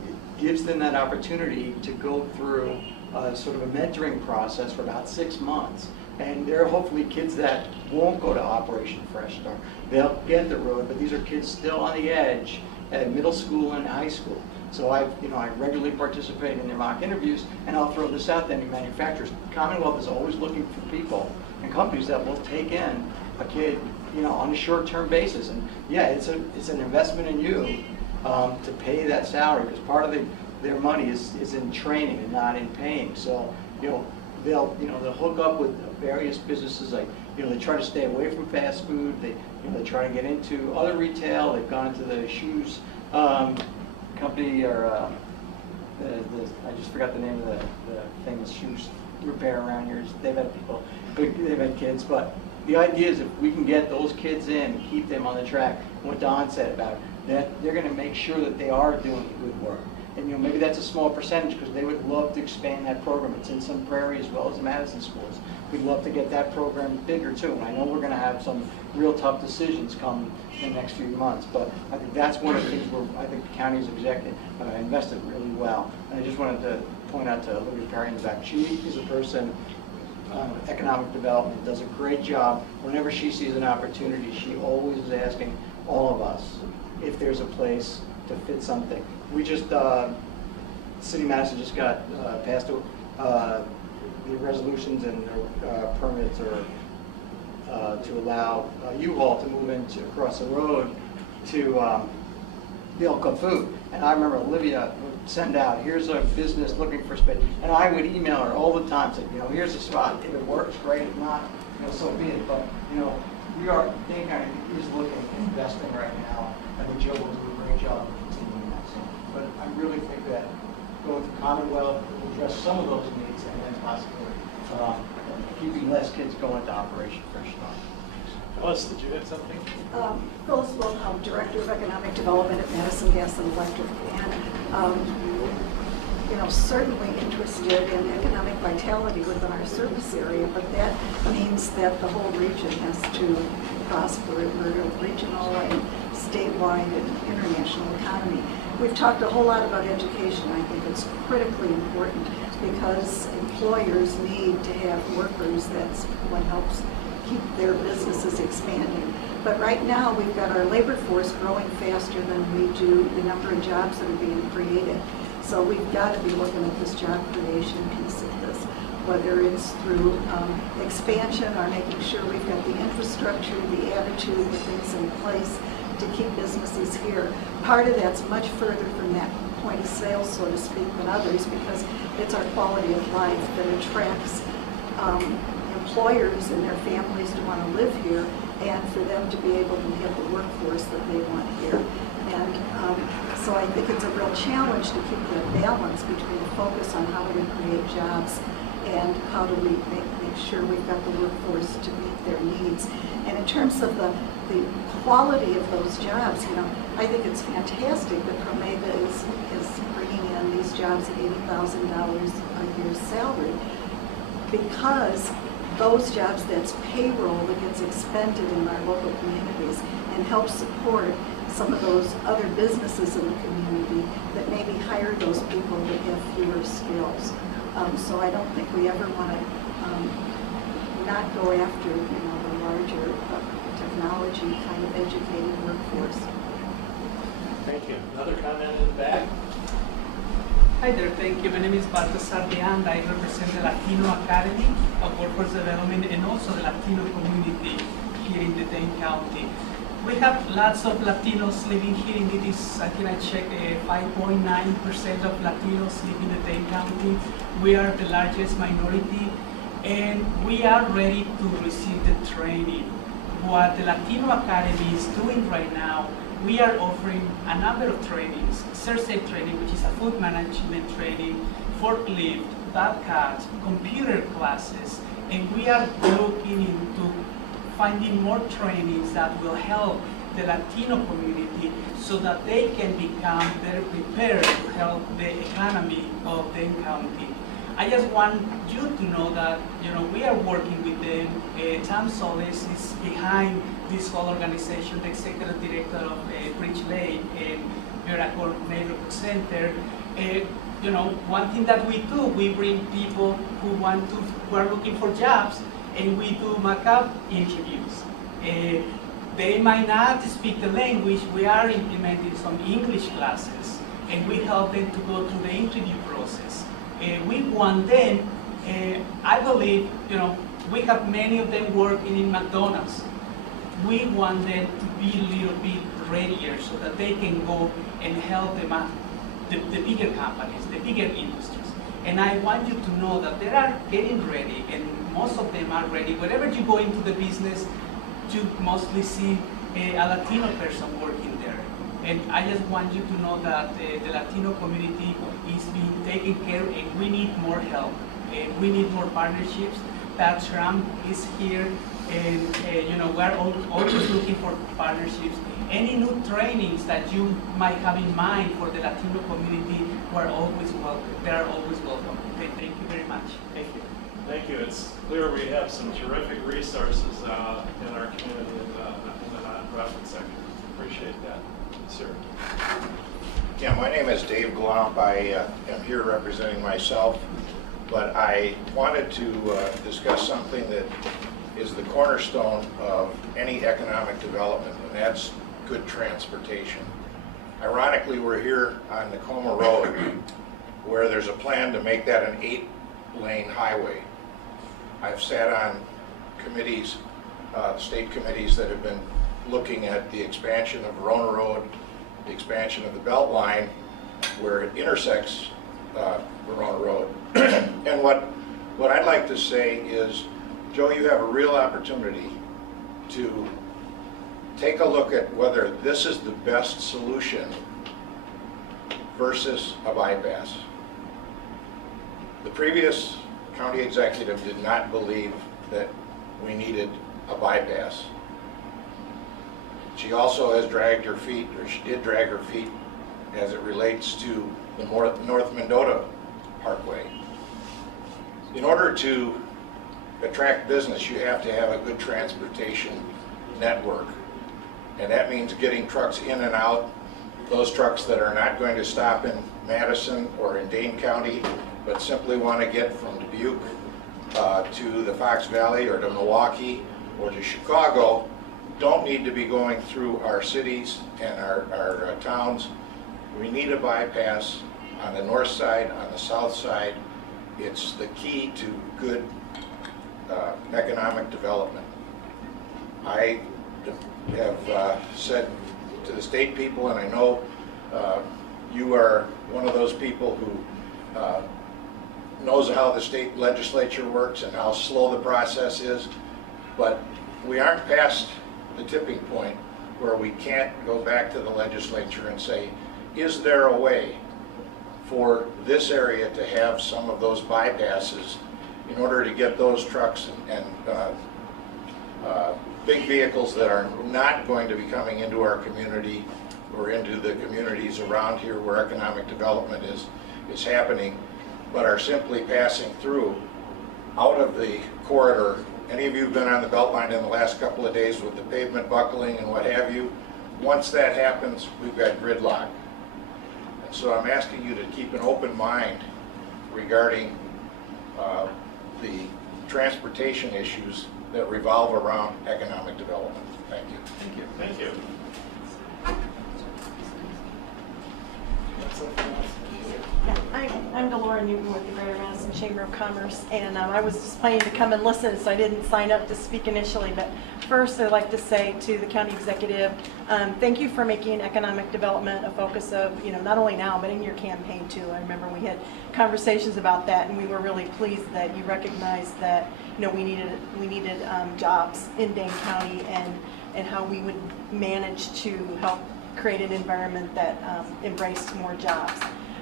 It gives them that opportunity to go through sort of a mentoring process for about 6 months. And there are hopefully kids that won't go to Operation Fresh Start. They'll get the road, but these are kids still on the edge at middle school and high school. So I regularly participate in their mock interviews, and I'll throw this out then to manufacturers. Commonwealth is always looking for people and companies that will take in a kid, you know, on a short-term basis. And yeah, it's an investment in you to pay that salary, because part of their money is in training and not in paying. So they'll hook up with various businesses. Like, they try to stay away from fast food. They try to get into other retail. They've gone into the shoes company, or I just forgot the name of the famous shoes repair around here. They've had people, they've had kids, but the idea is if we can get those kids in and keep them on the track, what Don said about that, they're going to make sure that they are doing good work. And maybe that's a small percentage, because they would love to expand that program. It's in some Prairie as well as the Madison schools. We'd love to get that program bigger too. And I know we're going to have some real tough decisions come in the next few months, but I think that's one of the things where I think the county's executive invested really well. And I just wanted to point out to Olivia Perry in the back. She is a person, economic development, does a great job. Whenever she sees an opportunity, she always is asking all of us if there's a place to fit something. We just, City of Madison just got passed the resolutions and permits to allow U-Haul to move across the road to the Elko Food. And I remember Olivia would send out, here's a business looking for space. And I would email her all the time, saying, here's a spot. If it works, great. If not, so be it. But, Dane County is looking at investing right now. I think Joe will do a great job of continuing that. But I really think that going to Commonwealth will address some of those needs and then possibly keeping less kids going to Operation Fresh Start. Phyllis, did you have something? Phyllis Wilhelm, Director of Economic Development at Madison Gas and Electric, and certainly interested in economic vitality within our service area, but that means that the whole region has to prosper. We're a regional and statewide and international economy. We've talked a whole lot about education. I think it's critically important because employers need to have workers. That's what helps keep their businesses expanding. But right now, we've got our labor force growing faster than we do the number of jobs that are being created. So we've got to be looking at this job creation piece of this, whether it's through expansion or making sure we've got the infrastructure, the attitude, the things in place to keep businesses here. Part of that's much further from that point of sale, so to speak, than others, because it's our quality of life that attracts employers and their families to want to live here, and for them to be able to have the workforce that they want here. And so I think it's a real challenge to keep that balance between the focus on how do we create jobs and how do we make sure we've got the workforce to meet their needs. And in terms of the quality of those jobs, I think it's fantastic that Promega is bringing in these jobs at $80,000 a year salary, because those jobs, that's payroll that gets expended in our local communities and helps support some of those other businesses in the community that maybe hire those people that have fewer skills. So I don't think we ever want to not go after the larger technology kind of educated workforce. Thank you. Another comment in the back? Hi there, thank you. My name is Baltasar and I represent the Latino Academy of Workforce Development and also the Latino community here in the Dane County. We have lots of Latinos living here in this, I think I checked 5.9% of Latinos live in the Dane County. We are the largest minority and we are ready to receive the training. What the Latino Academy is doing right now, we are offering a number of trainings, CERSEP training, which is a food management training, forklift, Bobcat, computer classes, and we are looking into finding more trainings that will help the Latino community so that they can become better prepared to help the economy of Dane County. I just want you to know that we are working with them. Tom Solis is behind this whole organization, the executive director of Bridge Lake and Miracle Neighborhood Center. One thing that we do, we bring people who are looking for jobs, and we do mock-up interviews. They might not speak the language. We are implementing some English classes, and we help them to go through the interview process. We want them, I believe, we have many of them working in McDonald's. We want them to be a little bit readier so that they can go and help them out, the bigger companies, the bigger industries. And I want you to know that they are getting ready, and most of them are ready. Wherever you go into the business, you mostly see a Latino person working there. And I just want you to know that the Latino community is being taken care of, and we need more help. We need more partnerships. Pat Schramm is here, and we're always looking for partnerships. Any new trainings that you might have in mind for the Latino community, we're always welcome. They are always welcome. Okay, thank you very much. Thank you. Thank you. It's clear we have some terrific resources in our community in the nonprofit sector. Appreciate that. Sir. Yeah, my name is Dave Glomp. I am here representing myself, but I wanted to discuss something that is the cornerstone of any economic development, and that's good transportation. Ironically, we're here on Tacoma Road, where there's a plan to make that an 8-lane highway. I've sat on committees, state committees that have been looking at the expansion of Verona Road, the expansion of the Beltline, where it intersects Verona Road. And what I'd like to say is, Joe, you have a real opportunity to take a look at whether this is the best solution versus a bypass. The previous county executive did not believe that we needed a bypass. She also has dragged her feet, or she did drag her feet, as it relates to the North Mendota Parkway. In order to attract business, you have to have a good transportation network. And that means getting trucks in and out, those trucks that are not going to stop in Madison or in Dane County, but simply want to get from Dubuque to the Fox Valley or to Milwaukee or to Chicago, don't need to be going through our cities and our towns. We need a bypass on the north side, on the south side. It's the key to good economic development. I have said to the state people, and I know you are one of those people who knows how the state legislature works and how slow the process is, but we aren't past the tipping point where we can't go back to the legislature and say, is there a way for this area to have some of those bypasses in order to get those trucks and big vehicles that are not going to be coming into our community or into the communities around here where economic development is happening, but are simply passing through out of the corridor. Any of you have been on the Beltline in the last couple of days with the pavement buckling and what have you? Once that happens, we've got gridlock. And so I'm asking you to keep an open mind regarding the transportation issues that revolve around economic development. Thank you. Thank you. Thank you. Yeah, I'm Delora Newton with the Greater Madison Chamber of Commerce, and I was just planning to come and listen, so I didn't sign up to speak initially. But first, I'd like to say to the county executive, thank you for making economic development a focus of, not only now, but in your campaign too. I remember we had conversations about that, and we were really pleased that you recognized that, we needed jobs in Dane County, and how we would manage to help create an environment that embraced more jobs.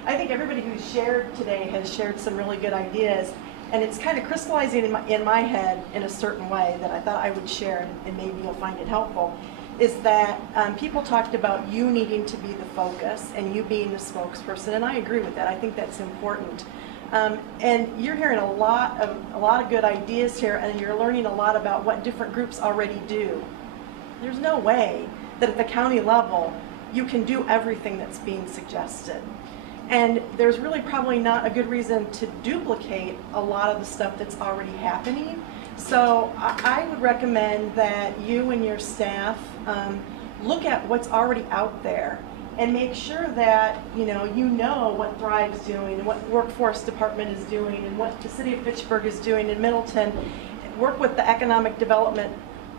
I think everybody who's shared today has shared some really good ideas, and it's kind of crystallizing in my head in a certain way that I thought I would share, and maybe you'll find it helpful, is that people talked about you needing to be the focus and you being the spokesperson, and I agree with that. I think that's important. And you're hearing a lot of good ideas here, and you're learning a lot about what different groups already do. There's no way that at the county level you can do everything that's being suggested. And there's really probably not a good reason to duplicate a lot of the stuff that's already happening. So I would recommend that you and your staff look at what's already out there and make sure that you know what Thrive's doing and what Workforce Department is doing and what the City of Fitchburg is doing in Middleton. Work with the economic development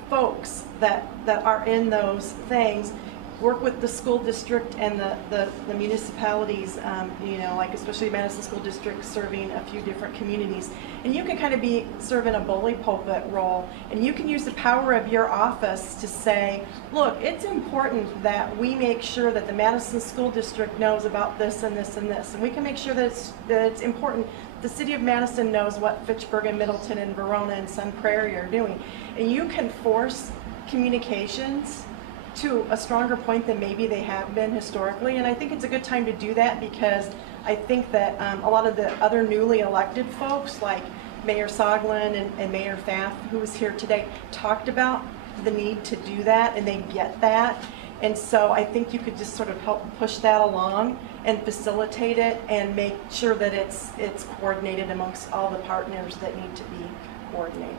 folks that are in those things. Work with the school district and the municipalities, like especially Madison School District serving a few different communities. And you can kind of be serving a bully pulpit role, and you can use the power of your office to say, look, it's important that we make sure that the Madison School District knows about this and this and this. And we can make sure that it's important the City of Madison knows what Fitchburg and Middleton and Verona and Sun Prairie are doing. And you can force communications to a stronger point than maybe they have been historically, and I think it's a good time to do that because I think that a lot of the other newly elected folks like Mayor Soglin and Mayor Pfaff, who was here today, talked about the need to do that, and they get that. And so I think you could just sort of help push that along and facilitate it and make sure that it's coordinated amongst all the partners that need to be coordinated.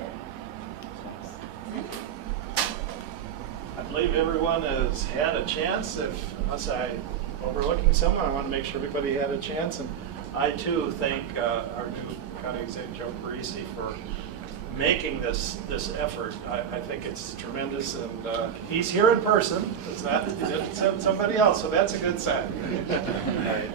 I believe everyone has had a chance. Unless I'm overlooking someone, I want to make sure everybody had a chance. And I too thank our new County Executive Joe Parisi for making this effort. I think it's tremendous, and he's here in person. It's not, he didn't send somebody else, so that's a good sign.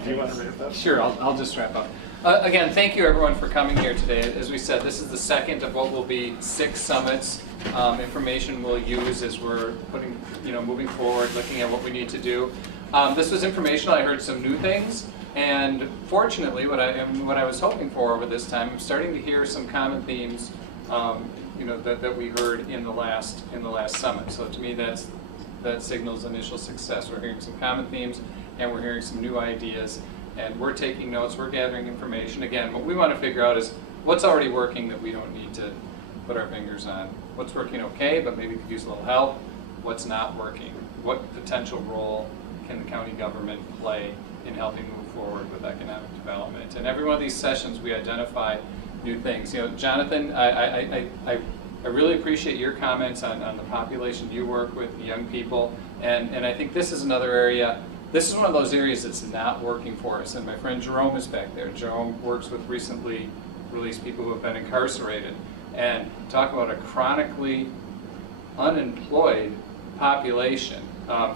Do you want to wrap up? Sure, I'll just wrap up. Again, thank you everyone for coming here today. As we said, this is the second of what will be 6 summits. Information we'll use as we're moving forward, looking at what we need to do. This was informational. I heard some new things, and fortunately, what I was hoping for over this time, I'm starting to hear some common themes, that we heard in the last summit. So to me, that signals initial success. We're hearing some common themes, and we're hearing some new ideas, and we're taking notes. We're gathering information. Again, what we want to figure out is what's already working that we don't need to put our fingers on. What's working okay, but maybe could use a little help. What's not working? What potential role can the county government play in helping move forward with economic development? And every one of these sessions, we identify new things. Jonathan, I really appreciate your comments on the population you work with, the young people, and I think this is another area. This is one of those areas that's not working for us. And my friend Jerome is back there. Jerome works with recently released people who have been incarcerated. And talk about a chronically unemployed population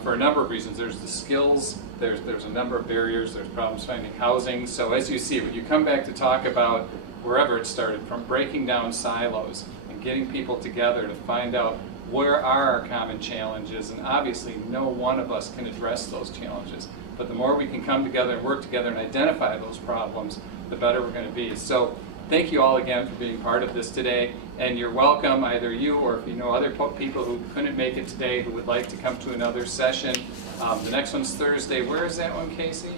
for a number of reasons. There's the skills, there's a number of barriers, there's problems finding housing. So as you see, when you come back to talk about wherever it started, from breaking down silos and getting people together to find out where are our common challenges, and obviously no one of us can address those challenges. But the more we can come together and work together and identify those problems, the better we're going to be. So thank you all again for being part of this today, and you're welcome, either you or if you know other people who couldn't make it today who would like to come to another session. The next one's Thursday. Where is that one, Casey?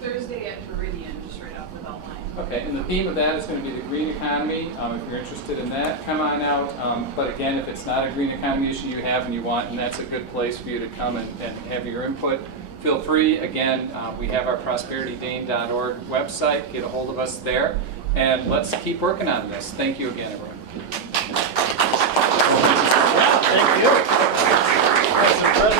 Thursday at Meridian, just right off the Beltline. Okay, and the theme of that is going to be the green economy. If you're interested in that, come on out. But again, if it's not a green economy issue you have and you want, and that's a good place for you to come and have your input, feel free. Again, we have our prosperitydane.org website. Get a hold of us there. And let's keep working on this. Thank you again, everyone. Thank you.